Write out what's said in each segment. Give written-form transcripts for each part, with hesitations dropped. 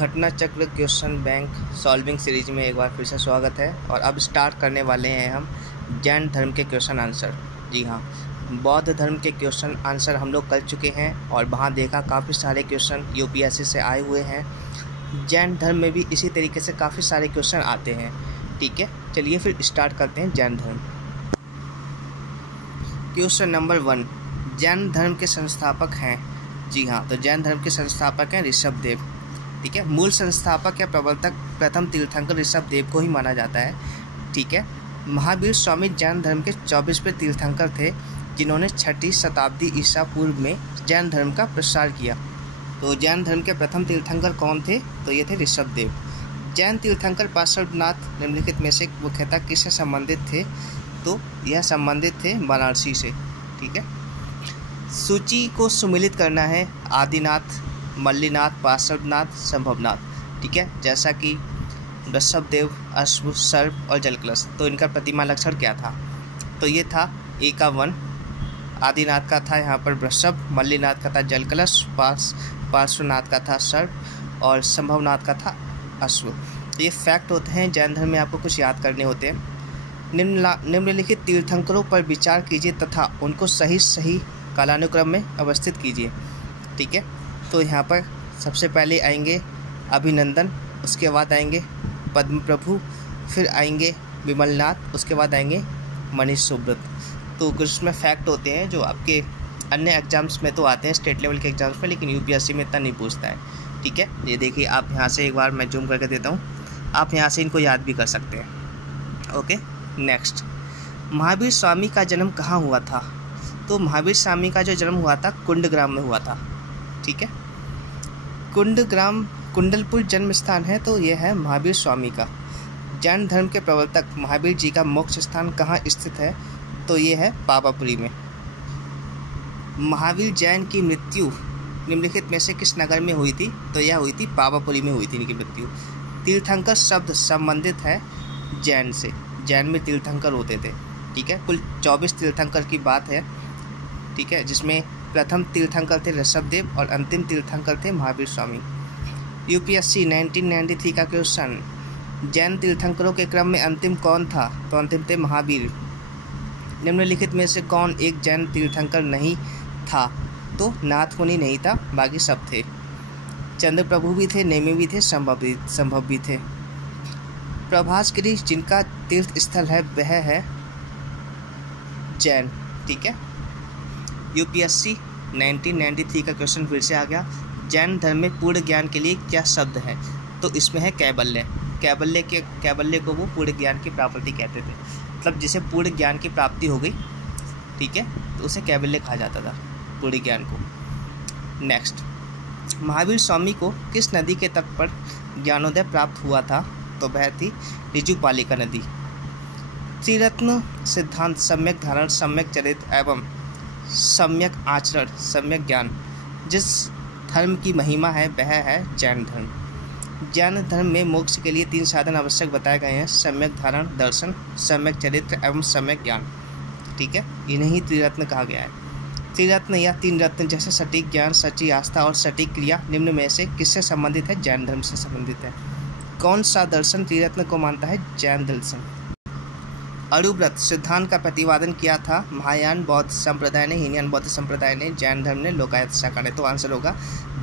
घटना चक्र question bank solving series में एक बार फिर से स्वागत है। और अब स्टार्ट करने वाले हैं हम जैन धर्म के क्वेश्चन आंसर। जी हाँ, बौद्ध धर्म के क्वेश्चन आंसर हम लोग कर चुके हैं और वहाँ देखा काफ़ी सारे क्वेश्चन यूपीएससी से आए हुए हैं। जैन धर्म में भी इसी तरीके से काफ़ी सारे क्वेश्चन आते हैं। ठीक है, चलिए फिर स्टार्ट करते हैं जैन धर्म। क्वेश्चन नंबर 1, जैन धर्म के संस्थापक हैं। जी हाँ, तो जैन धर्म के संस्थापक हैं ऋषभदेव। ठीक है, मूल संस्थापक या प्रवर्तक प्रथम तीर्थंकर ऋषभदेव को ही माना जाता है। ठीक है, महावीर स्वामी जैन धर्म के 24वें तीर्थंकर थे जिन्होंने 6वीं शताब्दी ईसा पूर्व में जैन धर्म का प्रसार किया। तो जैन धर्म के प्रथम तीर्थंकर कौन थे? तो ये थे ऋषभदेव। जैन तीर्थंकर पार्श्वनाथ निम्नलिखित में से मुख्यतः किससे संबंधित थे? तो यह संबंधित थे वाराणसी से। ठीक है, सूची को सुमिलित करना है आदिनाथ, मल्लीनाथ, पार्श्वनाथ, संभवनाथ। ठीक है, जैसा कि ऋषभदेव, अश्व, सर्प और जलकलश। तो इनका प्रतिमा लक्षण क्या था? तो ये था एकावन। आदिनाथ का था यहाँ पर वृषभ, मल्लीनाथ का था जलकलश, पार्श्वनाथ का था सर्प और संभवनाथ का था अश्व। ये फैक्ट होते हैं जैन धर्म में, आपको कुछ याद करने होते हैं। निम्नलिखित तीर्थंकरों पर विचार कीजिए तथा उनको सही कालानुक्रम में अवस्थित कीजिए। ठीक है, तो यहाँ पर सबसे पहले आएंगे अभिनंदन, उसके बाद आएंगे पद्म प्रभु, फिर आएंगे विमलनाथ, उसके बाद आएंगे मनीष सुब्रत। तो कुछ में फैक्ट होते हैं जो आपके अन्य एग्जाम्स में तो आते हैं, स्टेट लेवल के एग्जाम्स में, लेकिन यूपीएससी में इतना नहीं पूछता है। ठीक है, ये देखिए आप यहाँ से एक बार मैं जूम करके देता हूँ, आप यहाँ से इनको याद भी कर सकते हैं। ओके, नेक्स्ट, महावीर स्वामी का जन्म कहाँ हुआ था? तो महावीर स्वामी का जो जन्म हुआ था कुंडग्राम में हुआ था। ठीक है, कुंडग्राम कुंडलपुर जन्म स्थान है, तो यह है महावीर स्वामी का। जैन धर्म के प्रवर्तक महावीर जी का मोक्ष स्थान कहाँ स्थित है? तो ये है पावापुरी में। महावीर जैन की मृत्यु निम्नलिखित में से किस नगर में हुई थी? तो यह हुई थी पावापुरी में हुई थी इनकी मृत्यु। तीर्थंकर शब्द संबंधित है जैन से, जैन में तीर्थंकर होते थे। ठीक है, कुल 24 तीर्थंकर की बात है। ठीक है, जिसमें प्रथम तीर्थंकर थे ऋषभदेव और अंतिम तीर्थंकर थे महावीर स्वामी। यूपीएससी 1993 का क्वेश्चन, जैन तीर्थंकरों के क्रम में अंतिम कौन था? तो अंतिम थे महावीर। निम्नलिखित में से कौन एक जैन तीर्थंकर नहीं था? तो नाथ मुनि नहीं था, बाकी सब थे। चंद्र प्रभु भी थे, नेमी भी थे, संभव भी थे। प्रभासगिरी जिनका तीर्थ स्थल है वह है जैन। ठीक है, यूपीएससी 1993 का क्वेश्चन फिर से आ गया। जैन धर्म में पूर्ण ज्ञान के लिए क्या शब्द है? तो इसमें है कैबल्य। कैबल्य को वो पूर्ण ज्ञान की प्राप्ति कहते थे, मतलब जिसे पूर्ण ज्ञान की प्राप्ति हो गई, ठीक है, तो उसे कैबल्य कहा जाता था, पूर्ण ज्ञान को। नेक्स्ट, महावीर स्वामी को किस नदी के तट पर ज्ञानोदय प्राप्त हुआ था? तो वह थी ऋजुपालिका नदी। त्रिरत्न सिद्धांत सम्यक धारण, सम्यक चरित्र एवं सम्यक आचरण, सम्यक ज्ञान जिस धर्म की महिमा है वह है जैन धर्म। जैन धर्म में मोक्ष के लिए 3 साधन आवश्यक बताए गए हैं: सम्यक धारण, दर्शन, सम्यक चरित्र एवं सम्यक ज्ञान। ठीक है, इन्हीं त्रिरत्न कहा गया है। त्रिरत्न या 3 रत्न जैसे सटीक ज्ञान, सच्ची आस्था और सटीक क्रिया निम्न में से किससे संबंधित है? जैन धर्म से संबंधित है। कौन सा दर्शन त्रिरत्न को मानता है? जैन दर्शन। अणुव्रत सिद्धांत का प्रतिपादन किया था महायान बौद्ध संप्रदाय ने, हीनयान बौद्ध संप्रदाय ने, जैन धर्म ने, लोकायत शाखा ने। तो आंसर होगा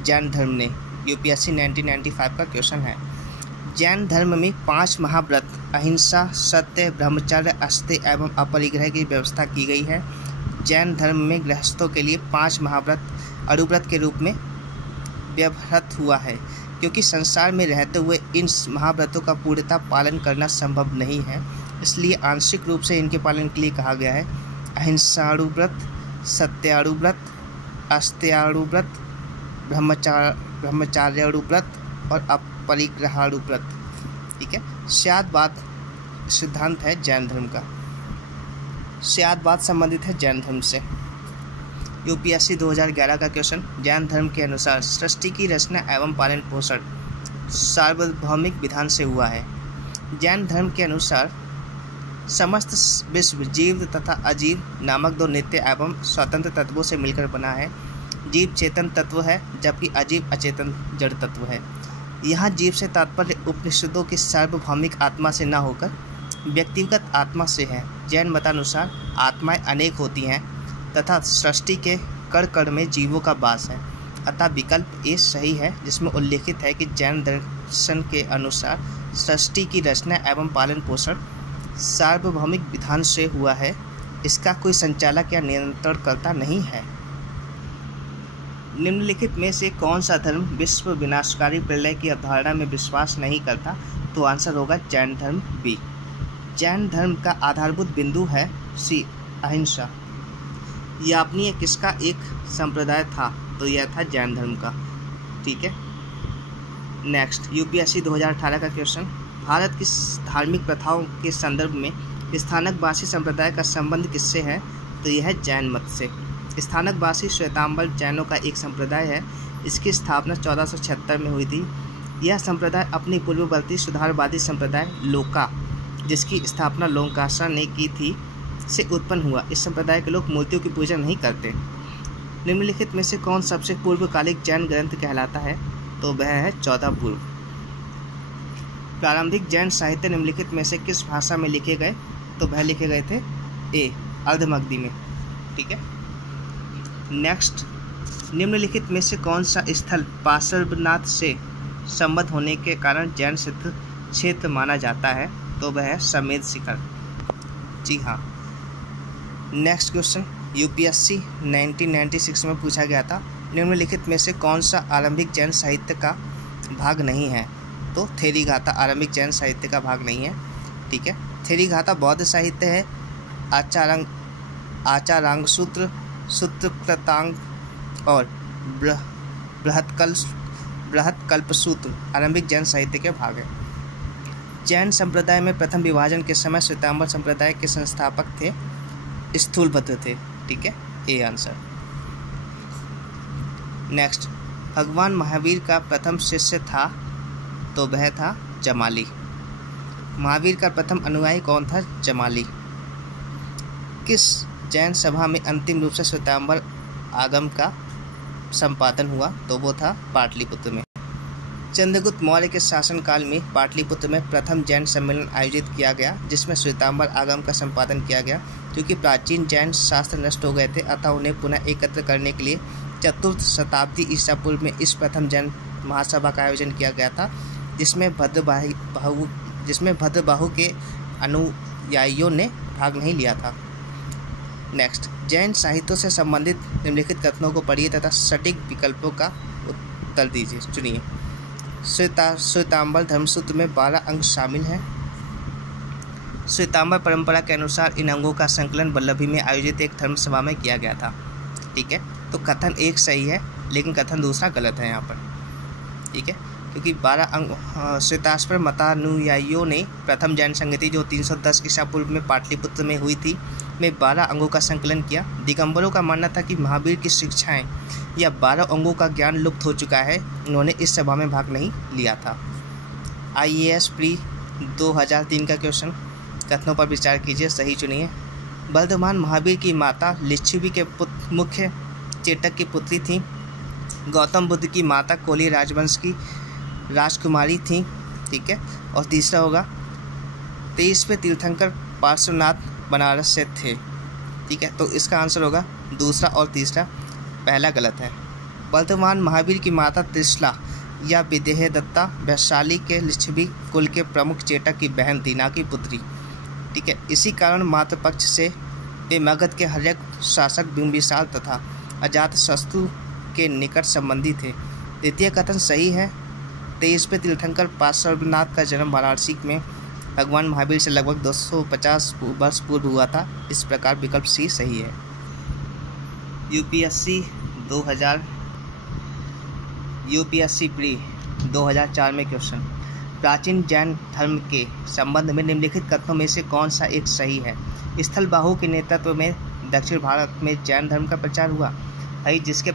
जैन धर्म ने। यूपीएससी 1995 का क्वेश्चन है। जैन धर्म में 5 महाव्रत अहिंसा, सत्य, ब्रह्मचर्य, अस्त्य एवं अपरिग्रह की व्यवस्था की गई है। जैन धर्म में गृहस्थों के लिए 5 महाव्रत अणुव्रत के रूप में व्यवहृत हुआ है, क्योंकि संसार में रहते हुए इन महाव्रतों का पूर्णतः पालन करना संभव नहीं है, इसलिए आंशिक रूप से इनके पालन के लिए कहा गया है अहिंसाणुव्रत, सत्याणुव्रत, अस्त्याणुव्रत, ब्रह्मचार्याणुव्रत और अपरिग्रहाणुव्रत। ठीक है, स्यादवाद सिद्धांत है जैन धर्म का। स्यादवाद संबंधित है जैन धर्म से। यूपीएससी 2011 का क्वेश्चन, जैन धर्म के अनुसार सृष्टि की रचना एवं पालन पोषण सार्वभौमिक विधान से हुआ है। जैन धर्म के अनुसार समस्त विश्व जीव तथा अजीव नामक 2 नित्य एवं स्वतंत्र तत्वों से मिलकर बना है। जीव चेतन तत्व है जबकि अजीव अचेतन जड़ तत्व है। यहाँ जीव से तात्पर्य उपनिषदों की सार्वभौमिक आत्मा से न होकर व्यक्तिगत आत्मा से है। जैन मतानुसार आत्माएं अनेक होती हैं तथा सृष्टि के कण कण में जीवों का वास है। अतः विकल्प ए सही है, जिसमें उल्लेखित है कि जैन दर्शन के अनुसार सृष्टि की रचना एवं पालन पोषण सार्वभौमिक विधान से हुआ है। इसका कोई संचालक या नियंत्रणकर्ता नहीं है। निम्नलिखित में से कौन सा धर्म विश्व विनाशकारी प्रलय की अवधारणा में विश्वास नहीं करता? तो आंसर होगा जैन धर्म बी। जैन धर्म का आधारभूत बिंदु है सी अहिंसा। यापनीय किसका एक संप्रदाय था? तो यह था जैन धर्म का। ठीक है, नेक्स्ट यूपीएससी 2018 का क्वेश्चन, भारत की धार्मिक प्रथाओं के संदर्भ में स्थानकवासी संप्रदाय का संबंध किससे है? तो यह है जैन मत से। स्थानकवासी श्वेतांबर जैनों का एक संप्रदाय है। इसकी स्थापना 1476 में हुई थी। यह संप्रदाय अपनी पूर्ववर्ती सुधारवादी संप्रदाय लोका, जिसकी स्थापना लोंकाशा ने की थी, से उत्पन्न हुआ। इस संप्रदाय के लोग मूर्तियों की पूजा नहीं करते। निम्नलिखित में से कौन सबसे पूर्वकालिक जैन ग्रंथ कहलाता है? तो वह है 14 पूर्व। प्रारंभिक जैन साहित्य निम्नलिखित में से किस भाषा में लिखे गए? तो वह लिखे गए थे ए अर्धमगधी में। ठीक है, नेक्स्ट निम्नलिखित में से कौन सा स्थल पार्श्वनाथ से संबद्ध होने के कारण जैन सिद्ध क्षेत्र माना जाता है? तो वह है समेध शिखर। जी हाँ, नेक्स्ट क्वेश्चन यूपीएससी 1996 में पूछा गया था। निम्नलिखित में से कौन सा आरंभिक जैन साहित्य का भाग नहीं है? तो थेरीगाथा आरंभिक जैन साहित्य का भाग नहीं है। ठीक है, थेरीगाथा बौद्ध साहित्य है। आचारांग सूत्र, सूत्रकृतांग और बृहत्कल्प सूत्र आरंभिक जैन साहित्य के भाग हैं। जैन संप्रदाय में प्रथम विभाजन के समय श्वेतांबर संप्रदाय के संस्थापक थे स्थूलभद्र थे। ठीक है, ए आंसर। नेक्स्ट भगवान महावीर का प्रथम शिष्य था? तो वह था जमाली। महावीर का प्रथम अनुयायी कौन था? जमाली। किस जैन सभा में अंतिम रूप से श्वेतांबर आगम का संपादन हुआ? तो वो था पाटलिपुत्र में। चंद्रगुप्त मौर्य के शासनकाल में पाटलिपुत्र में प्रथम जैन सम्मेलन आयोजित किया गया, जिसमें श्वेतांबर आगम का संपादन किया गया। क्योंकि प्राचीन जैन शास्त्र नष्ट हो गए थे, अतः उन्हें पुनः एकत्र करने के लिए 4th शताब्दी ईसा पूर्व में इस प्रथम जैन महासभा का आयोजन किया गया था, जिसमें भद्रबाहु के अनुयायियों ने भाग नहीं लिया था। नेक्स्ट जैन साहित्यों से संबंधित निम्नलिखित कथनों को पढ़िए तथा सटीक विकल्पों का उत्तर दीजिए, चुनिए। श्वेतांबर धर्मसूत्र में 12 अंग शामिल हैं। श्वेतांबर परंपरा के अनुसार इन अंगों का संकलन वल्लभी में आयोजित एक धर्मसभा में किया गया था। ठीक है, तो कथन एक सही है, लेकिन कथन दूसरा गलत है यहाँ पर। ठीक है, क्योंकि 12 अंग श्वेताश्वर मतानुयायियों ने प्रथम जैन संगति जो 310 ईसा पूर्व में पाटलिपुत्र में हुई थी, में 12 अंगों का संकलन किया। दिगंबरों का मानना था कि महावीर की शिक्षाएं या 12 अंगों का ज्ञान लुप्त हो चुका है। उन्होंने इस सभा में भाग नहीं लिया था। IAS प्री 2003 का क्वेश्चन, कथनों पर विचार कीजिए, सही चुनिए। वर्धमान महावीर की माता लिच्छवी के मुख्य चेटक की पुत्री थी। गौतम बुद्ध की माता कोली राजवंश की राजकुमारी थी। ठीक है, और तीसरा होगा 23वें तीर्थंकर पार्श्वनाथ बनारस से थे। ठीक है, तो इसका आंसर होगा दूसरा और तीसरा, पहला गलत है। वर्धमान महावीर की माता त्रिशला या विदेहदत्ता वैशाली के लिच्छवी कुल के प्रमुख चेटक की बहन थी, ना कि पुत्री। ठीक है, इसी कारण मातृपक्ष से वे मगध के हर्यक शासक बिंबिसार तथा अजातशत्रु के निकट संबंधी थे। द्वितीय कथन सही है। 23वें तीर्थंकर पार्श्वनाथ का जन्म वाराणसी में भगवान महावीर से लगभग 250 वर्ष पूर्व हुआ था। इस प्रकार विकल्प सी सही है। यूपीएससी प्री 2004 में क्वेश्चन, प्राचीन जैन धर्म के संबंध में निम्नलिखित कथनों में से कौन सा एक सही है? स्थलबाहु के नेतृत्व में दक्षिण भारत में जैन धर्म का प्रचार हुआ। भाई जिसके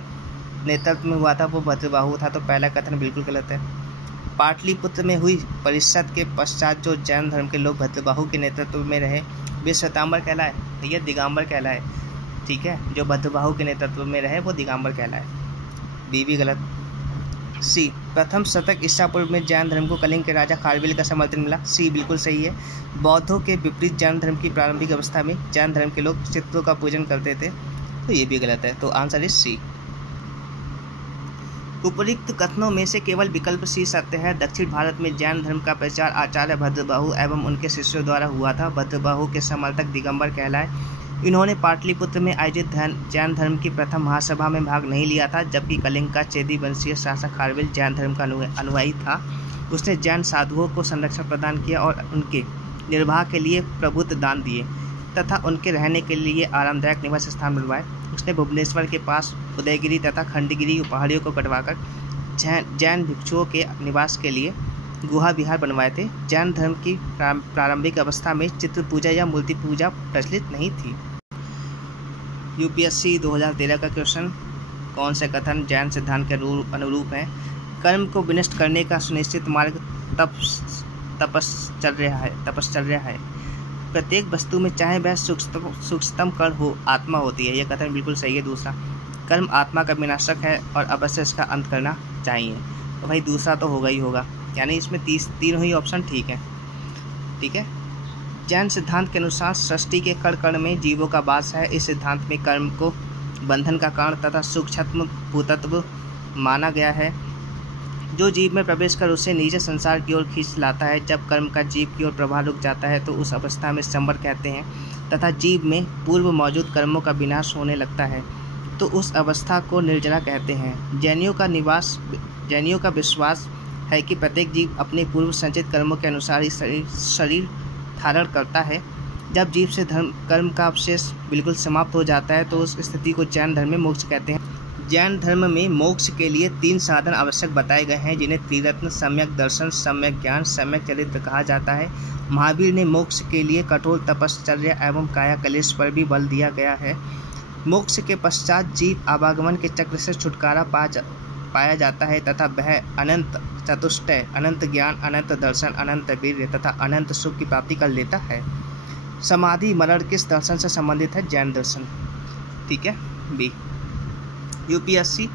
नेतृत्व में हुआ था वो भद्रबाहु था, तो पहला कथन बिल्कुल गलत है। पाटलिपुत्र में हुई परिषद के पश्चात जो जैन धर्म के लोग भद्रबाहु के नेतृत्व में रहे वे श्वेतांबर कहलाए, भैया दिगंबर कहलाए। ठीक है, जो भद्रबाहु के नेतृत्व में रहे वो दिगंबर कहलाए। बी भी गलत। सी प्रथम शतक ईसा पूर्व में जैन धर्म को कलिंग के राजा खारवेल का समर्थन मिला। सी बिल्कुल सही है। बौद्धों के विपरीत जैन धर्म की प्रारंभिक अवस्था में जैन धर्म के लोग चित्रों का पूजन करते थे, तो ये भी गलत है, तो आंसर इज सी। उपरोक्त कथनों में से केवल विकल्प सी सत्य है। दक्षिण भारत में जैन धर्म का प्रचार आचार्य भद्रबाहु एवं उनके शिष्यों द्वारा हुआ था। भद्रबाहु के समर्थक दिगंबर कहलाए। इन्होंने पाटलिपुत्र में आयोजित जैन धर्म की प्रथम महासभा में भाग नहीं लिया था, जबकि कलिंग का चेदी वंशीय शासक खारवेल जैन धर्म का अनुयायी था। उसने जैन साधुओं को संरक्षण प्रदान किया और उनके निर्वाह के लिए प्रभुत्व दान दिए तथा उनके रहने के लिए आरामदायक निवास स्थान बनवाए। उसने भुवनेश्वर के पास उदयगिरी तथा खंडगिरी पहाड़ियों को कटवाकर जैन भिक्षुओं के निवास के लिए गुहा विहार बनवाए थे। जैन धर्म की प्रारंभिक अवस्था में चित्र पूजा या मूर्ति पूजा प्रचलित नहीं थी। यूपीएससी 2013 का क्वेश्चन, कौन से कथन जैन सिद्धांत के अनुरूप है? कर्म को विनष्ट करने का सुनिश्चित मार्ग तपश्चर्या है। प्रत्येक वस्तु में चाहे वह सूक्ष्मतम कण हो, आत्मा होती है। यह कथन बिल्कुल सही है। दूसरा, कर्म आत्मा का विनाशक है और अवश्य इसका अंत करना चाहिए। तो भाई दूसरा तो होगा ही होगा, यानी इसमें तीनों ही ऑप्शन ठीक है। ठीक है। जैन सिद्धांत के अनुसार सृष्टि के कण कण में जीवों का वास है। इस सिद्धांत में कर्म को बंधन का कारण तथा सूक्ष्म भूतत्व माना गया है, जो जीव में प्रवेश कर उसे नीचे संसार की ओर खींच लाता है। जब कर्म का जीव की ओर प्रवाह रुक जाता है तो उस अवस्था में संवर कहते हैं तथा जीव में पूर्व मौजूद कर्मों का विनाश होने लगता है, तो उस अवस्था को निर्जरा कहते हैं। जैनियों का विश्वास है कि प्रत्येक जीव अपने पूर्व संचित कर्मों के अनुसार ही शरीर धारण करता है। जब जीव से कर्म का अवशेष बिल्कुल समाप्त हो जाता है तो उस स्थिति को जैन धर्म में मोक्ष कहते हैं। जैन धर्म में मोक्ष के लिए 3 साधन आवश्यक बताए गए हैं, जिन्हें त्रिरत्न, सम्यक दर्शन, सम्यक ज्ञान, सम्यक चरित्र कहा जाता है। महावीर ने मोक्ष के लिए कठोर तपश्चर्या एवं काया कलेश पर भी बल दिया गया है। मोक्ष के पश्चात जीव आवागमन के चक्र से छुटकारा पाया जाता है तथा वह अनंत चतुष्टय, अनंत ज्ञान, अनंत दर्शन, अनंत वीर्य तथा अनंत सुख की प्राप्ति कर लेता है। समाधि मरण किस दर्शन से संबंधित है? जैन दर्शन। ठीक है। बी। यूपीएससी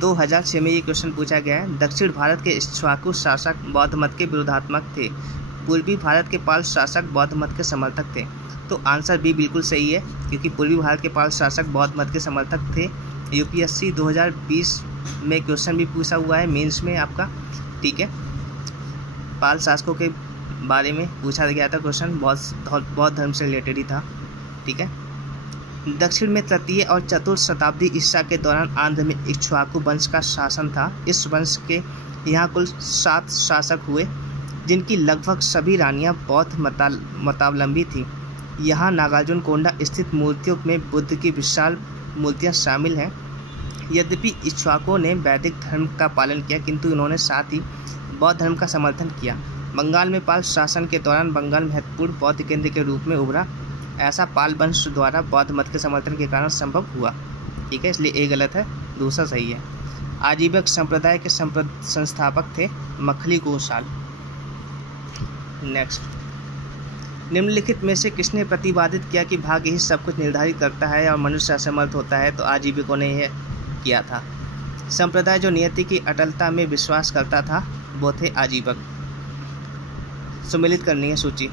2006 में ये क्वेश्चन पूछा गया है। दक्षिण भारत के इक्ष्वाकु शासक बौद्ध मत के विरोधात्मक थे। पूर्वी भारत के पाल शासक बौद्ध मत के समर्थक थे। तो आंसर बी बिल्कुल सही है, क्योंकि पूर्वी भारत के पाल शासक बौद्ध मत के समर्थक थे। यूपीएससी 2020 में क्वेश्चन भी पूछा हुआ है मेंस में आपका। ठीक है। पाल शासकों के बारे में पूछा गया था क्वेश्चन, बौद्ध धर्म से रिलेटेड ही था। ठीक है। दक्षिण में तृतीय और चतुर्थ शताब्दी ईसा के दौरान आंध्र में इक्ष्वाकु वंश का शासन था। इस वंश के यहाँ कुल 7 शासक हुए, जिनकी लगभग सभी रानियाँ बौद्ध मतावलंबी थीं। यहाँ नागार्जुन कोंडा स्थित मूर्तियों में बुद्ध की विशाल मूर्तियाँ शामिल हैं। यद्यपि इक्ष्वाकुओं ने वैदिक धर्म का पालन किया, किंतु इन्होंने साथ ही बौद्ध धर्म का समर्थन किया। बंगाल में पाल शासन के दौरान बंगाल महत्वपूर्ण बौद्ध केंद्र के रूप में उभरा। ऐसा पाल वंश द्वारा बौद्ध मत के समर्थन के कारण संभव हुआ। ठीक है, इसलिए ए गलत है, दूसरा सही है। आजीवक संप्रदाय के संस्थापक थे मखली गोसाल। नेक्स्ट, निम्नलिखित में से किसने प्रतिपादित किया कि भाग्य ही सब कुछ निर्धारित करता है और मनुष्य असमर्थ होता है? तो आजीविकों ने यह किया था। संप्रदाय जो नियति की अटलता में विश्वास करता था वो थे आजीवक। सम्मिलित करनी है सूची,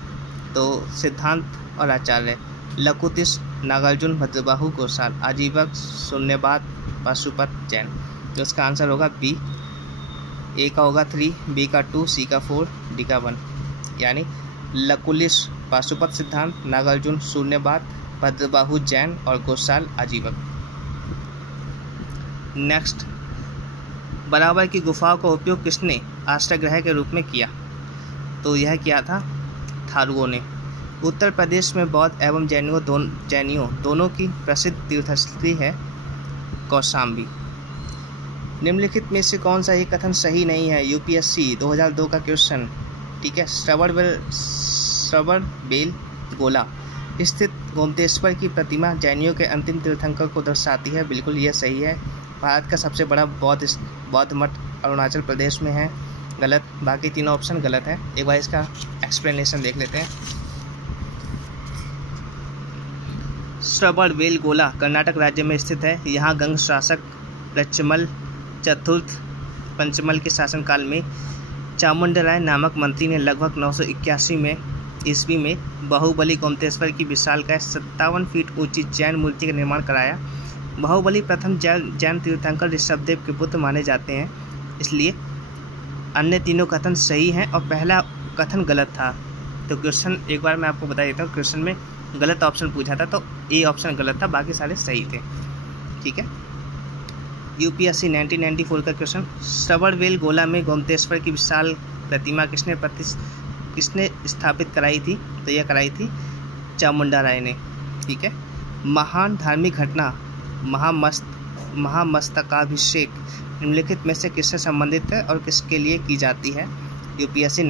तो सिद्धांत और आचार्य, लकुतिश, नागार्जुन, भद्रबाहु, गोसाल, आजीवक, शून्यवाद, पाशुपत, जैन। तो इसका आंसर होगा बी। ए का होगा 3, बी का 2, सी का 4, डी का 1। यानी लकुलिश पाशुपत सिद्धांत, नागार्जुन शून्यवाद, भद्रबाहु जैन और गोसाल आजीवक। नेक्स्ट, बराबर की गुफाओं का उपयोग किसने आश्रय गृह के रूप में किया? तो यह किया था थारुओं ने। उत्तर प्रदेश में बौद्ध एवं जैनियों दोनों की प्रसिद्ध तीर्थस्थली है कौशाम्बी। निम्नलिखित में से कौन सा ही कथन सही नहीं है? यूपीएससी 2002 का क्वेश्चन। ठीक है। श्रवणबेल गोला स्थित गोमतेश्वर की प्रतिमा जैनियों के अंतिम तीर्थंकर को दर्शाती है। बिल्कुल यह सही है। भारत का सबसे बड़ा बौद्ध मठ अरुणाचल प्रदेश में है। गलत। बाकी तीनों ऑप्शन गलत है। एक बार इसका एक्सप्लेनेशन देख लेते हैं। श्रवणबेल गोला कर्नाटक राज्य में स्थित है। यहाँ गंग शासक रचमल चतुर्थ पंचमल के शासनकाल में चामुंडराय नामक मंत्री ने लगभग 981 में ईस्वी में बाहुबली गोमतेश्वर की विशालकाय 57 फीट ऊंची जैन मूर्ति का निर्माण कराया। बाहुबली प्रथम जैन तीर्थंकर ऋषभदेव के पुत्र माने जाते हैं, इसलिए अन्य तीनों कथन सही हैं और पहला कथन गलत था। तो क्वेश्चन एक बार मैं आपको बता देता हूँ, क्वेश्चन में गलत ऑप्शन पूछा था, तो ए ऑप्शन गलत था, बाकी सारे सही थे। ठीक है। यूपीएससी 1994 का क्वेश्चन, श्रवणबेल गोला में गोमतेश्वर की विशाल प्रतिमा किसने स्थापित कराई थी? तो यह कराई थी चामुंडा राय ने। ठीक है। महान धार्मिक घटना महामस्तकाभिषेक निम्नलिखित में से किससे संबंधित है और किसके लिए की जाती है? यूपीएससी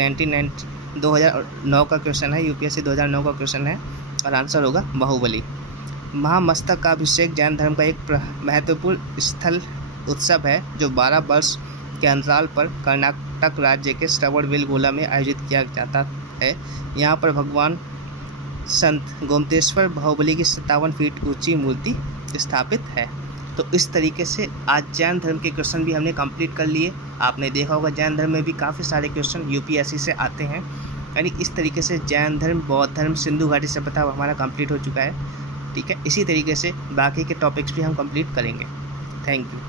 2009 का क्वेश्चन है, यूपीएससी 2009 का क्वेश्चन है और आंसर होगा बाहुबली। महामस्तकाभिषेक जैन धर्म का एक महत्वपूर्ण स्थल उत्सव है जो 12 वर्ष के अंतराल पर कर्नाटक राज्य के श्रवणबेलगोला में आयोजित किया जाता है। यहाँ पर भगवान संत गोमतेश्वर बाहुबली की 57 फीट ऊंची मूर्ति स्थापित है। तो इस तरीके से आज जैन धर्म के क्वेश्चन भी हमने कंप्लीट कर लिए। आपने देखा होगा जैन धर्म में भी काफ़ी सारे क्वेश्चन यूपीएससी से आते हैं। यानी इस तरीके से जैन धर्म, बौद्ध धर्म, सिंधु घाटी सभ्यता हमारा कंप्लीट हो चुका है। ठीक है। इसी तरीके से बाकी के टॉपिक्स भी हम कंप्लीट करेंगे। Thank you.